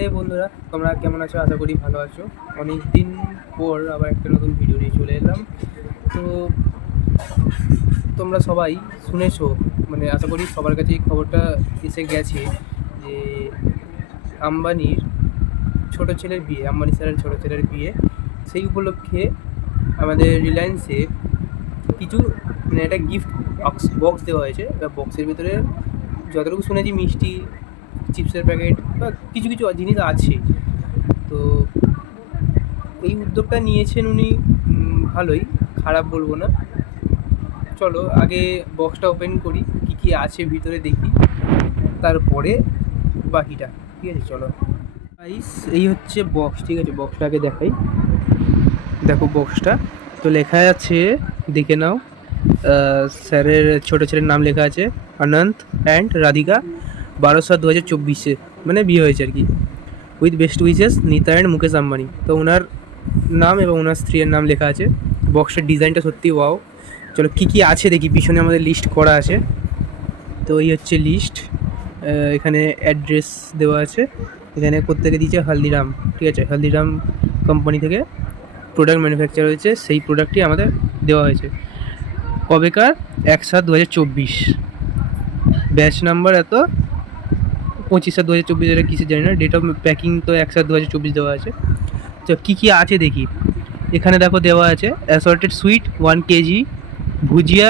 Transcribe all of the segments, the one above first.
এই বন্ধুরা, তোমরা কেমন আছো? আশা করি ভালো আছো। অনেক দিন পর আবার একটা নতুন ভিডিও নিয়ে চলে এলাম। তো তোমরা সবাই শুনেছো, মানে আশা করি সবার কাছে এই খবরটা এসে গেছে যে আম্বানির ছোটো ছেলের বিয়ে, আম্বানি স্যারের ছোটো ছেলের বিয়ে। সেই উপলক্ষে আমাদের রিলায়েন্সে কিছু মানে একটা গিফট বক্স দেওয়া হয়েছে। বক্সের ভিতরে যতটুকু শুনেছি মিষ্টি, চিপসের প্যাকেট বা কিছু কিছু জিনিস আছে। তো এই উদ্যোগটা নিয়েছেন উনি, ভালোই, খারাপ বলবো না। চলো আগে বক্সটা ওপেন করি, কি কি আছে ভিতরে দেখি, তারপরে বাকিটা। ঠিক আছে, চলো গাইস, এই হচ্ছে বক্স। ঠিক আছে, বক্সটা আগে দেখাই। দেখো বক্সটা তো লেখা আছে, দেখে নাও। স্যারের ছোটো ছেলের নাম লেখা আছে, অনন্ত অ্যান্ড রাধিকা, 12/7/2024, মানে বিয়ে হয়েছে আর কি। With best witches Nita and Mukesh Ambani. তো ওনার নাম এবং ওনার স্ত্রীর নাম লেখা আছে। বক্সের ডিজাইনটা সত্যি ওয়াও। চলো কী কী আছে দেখি, পিছনে আমাদের লিস্ট করা আছে। তো এই হচ্ছে লিস্ট। এখানে অ্যাড্রেস দেওয়া আছে। এখানে কোত্থেকে দিয়েছে, হলদিরাম। ঠিক আছে, হলদিরাম কোম্পানি থেকে প্রোডাক্ট ম্যানুফ্যাকচার হয়েছে, সেই প্রোডাক্টই আমাদের দেওয়া হয়েছে। কবেকার? 1/7/2024। ব্যাচ নাম্বার এত, 25/7/2024, এটা কিছু জানি না। ডেট অফ প্যাকিং তো 1/7/2024 দেওয়া আছে। তো কী কী আছে দেখি। এখানে দেখো দেওয়া আছে assorted sweet 1 kg, bhujia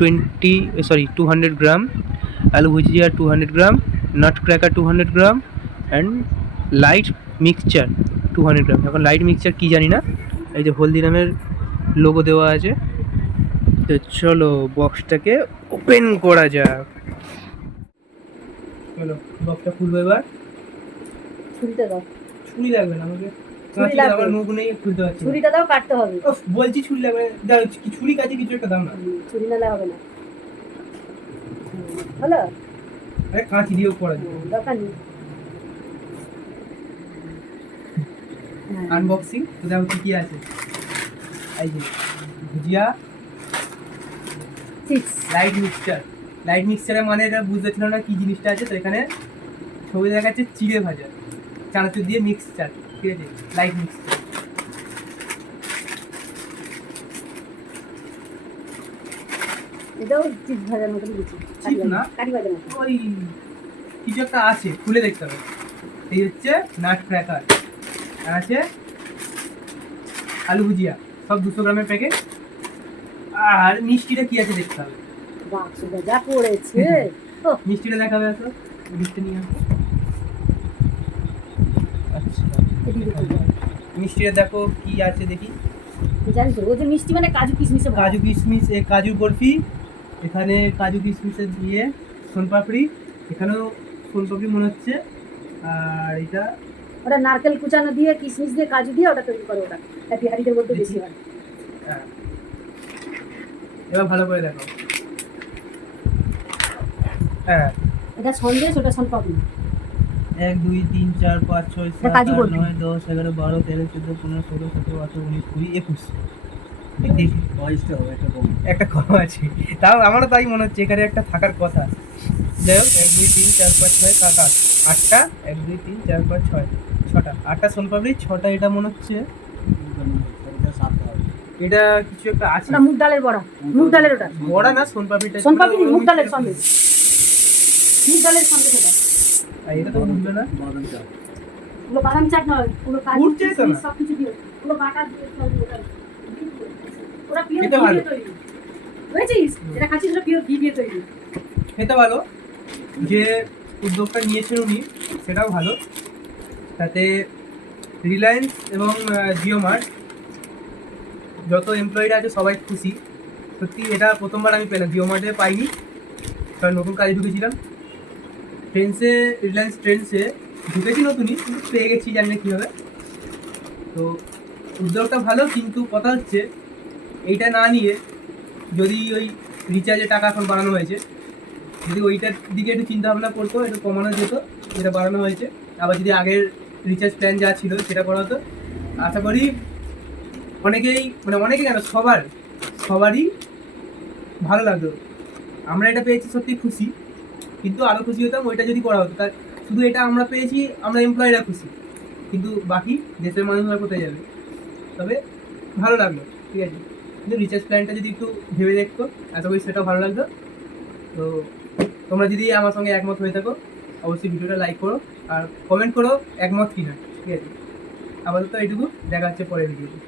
200 gram, আলু bhujia 200 gram, nut cracker 200 gram, and light mixture 200 gram. এখন লাইট মিক্সচার কী জানি না। এই যে হলদিরামের লোগো দেওয়া আছে। তো চলো বক্সটাকে ওপেন করা যাক। চলো বক্সটা খুলবো এবার। ছুরিটা দাও। ছুরি লাগবে না আমাকে, ছুরি লাগবে। আমার মুখ নেই, খুলতে পারছি না। ছুরিটা দাও, কাটতে হবে। বলছি ছুরি লাগবে, দাও ছুরি কাছে কিছু একটা দাও না। ছুরি নালে হবে না। হলো? আরে কাঁচি দিয়েও করা যায়। দরকার নেই। আনবক্সিং তো দেখো কি কি আছে। এই যে ভুজিয়া, চিপস, লাইট মিক্সচার। লাইট মিক্সচারের মানে এটা বুঝতে ছিল না কি জিনিসটা আছে। তো এখানে ছবি দেখা যাচ্ছে চিড়ে ভাজা, চানাচুর দিয়ে মিক্সচার। ঠিক আছে, লাইট মিক্সচার। এটাও চিপস ভাজার মতন কিছু। চিপ না, কারি ভাজার মতন। ওই কিছু একটা আছে, খুলে দেখতে হবে। এই হচ্ছে নাট ক্র্যাকার, আর আছে আলু ভুজিয়া, সব 200 গ্রামের প্যাকেট। আর মিষ্টিটা কি আছে দেখতে হবে। বাক্স ভাজা পড়েছে। মিষ্টিটা দেখাবে, আসো লিস্টে নিয়ে আসো। আচ্ছা, মিষ্টিটা দেখো কি আছে দেখি। জানি তো, ওই যে মিষ্টি মানে কাজু কিশমিশে ভরা। কাজু কিশমিশ, কাজু বরফি। এখানে কাজু কিশমিশের দিয়ে সোনপাপড়ি, এখানেও সোনপাপড়ি মনে হচ্ছে। আর এটা ওটা নারকেল কুচানো দিয়ে, কিশমিশ দিয়ে, কাজু দিয়ে ওটা তৈরি করে। ওটা বিহারিদের মধ্যে বেশি হয়। হ্যাঁ, এবার ভালো করে দেখো। হ্যাঁ, এটা সন্দেশ, ওটা সোনপাপড়ি। 1 2 3 4 5 6 7 কাজু 8 বরফি। 9 10 11 12 13 14 15 16 17 18 19 20 21। দেখি বয়সটা হবে একটা কম আছে, তাও আমারও তাই মনে হচ্ছে, এখানে একটা থাকার কথা। যাই হোক, 1 2 3 4 5 6 7 8, 8টা। 1 2 3 4 5 6, 6টা, 8টা সোনপাপড়ি, 6টা এটা মনে হচ্ছে। এটা কিছু একটা আছে। ওটা মুগ ডালের বড়া, মুগ ডালের ওটা বড়া না, সোনপাপড়িটা। সোনপাপড়ি মুগ ডালের সন্দেশ, মুগ ডালের সন্দেশ ওটা। আর এটা তো বুঝবে না। পুরো বাদাম চাট নয়, পুরো কাজু উঠছে তো না। কিশমিশ সব কিছু দিয়ে, পুরো বাটা দিয়ে তৈরি ওটা। ওরা পিওর ঘি এটা ভালো। দিয়ে তৈরি। বুঝেছিস? যেটা খাচ্ছিস ওটা পিওর ঘি দিয়ে তৈরি। খেতে ভালো, যে উদ্যোগটা নিয়েছেন উনি সেটাও ভালো। তাতে রিলায়েন্স এবং জিও মার্ট যত এমপ্লয়িরা আছে সবাই খুশি। সত্যি এটা প্রথমবার আমি পেলাম, জিও মার্টে পাইনি, কারণ নতুন কাজে ঢুকেছিলাম। ট্রেন্ডসে, রিলায়েন্স ট্রেন্ডসে ঢুকেছি নতুনই, কিন্তু পেয়ে গেছি, জানি না কীভাবে। তো উদ্যোগটা ভালো, কিন্তু কথা হচ্ছে এইটা না নিয়ে যদি ওই রিচার্জের টাকা এখন বাড়ানো হয়েছে, যদি ওইটার দিকে একটু চিন্তা ভাবনা করতো, একটু কমানো যেত, যেটা বাড়ানো হয়েছে। আবার যদি আগের রিচার্জ প্ল্যান যা ছিল সেটা করা হতো, আশা করি অনেকেই, মানে অনেকে কেন, সবারই ভালো লাগতো। আমরা এটা পেয়েছি, সত্যি খুশি, কিন্তু আরও খুশি হতাম ওইটা যদি করা হতো। তার শুধু এটা আমরা পেয়েছি, আমরা এমপ্লয়িরা খুশি, কিন্তু বাকি দেশের মানুষরা কোথায় যাবে? তবে ভালো লাগলো, ঠিক আছে, কিন্তু রিচার্জ প্ল্যানটা যদি একটু ভেবে দেখতো, আশা করি সেটাও ভালো লাগতো। তো তোমরা যদি আমার সঙ্গে একমত হয়ে থাকো, অবশ্যই ভিডিওটা লাইক করো আর কমেন্ট করো একমত কিনা, ঠিক আছে। আপাতত এইটুকু, দেখা হচ্ছে পরের ভিডিওতে।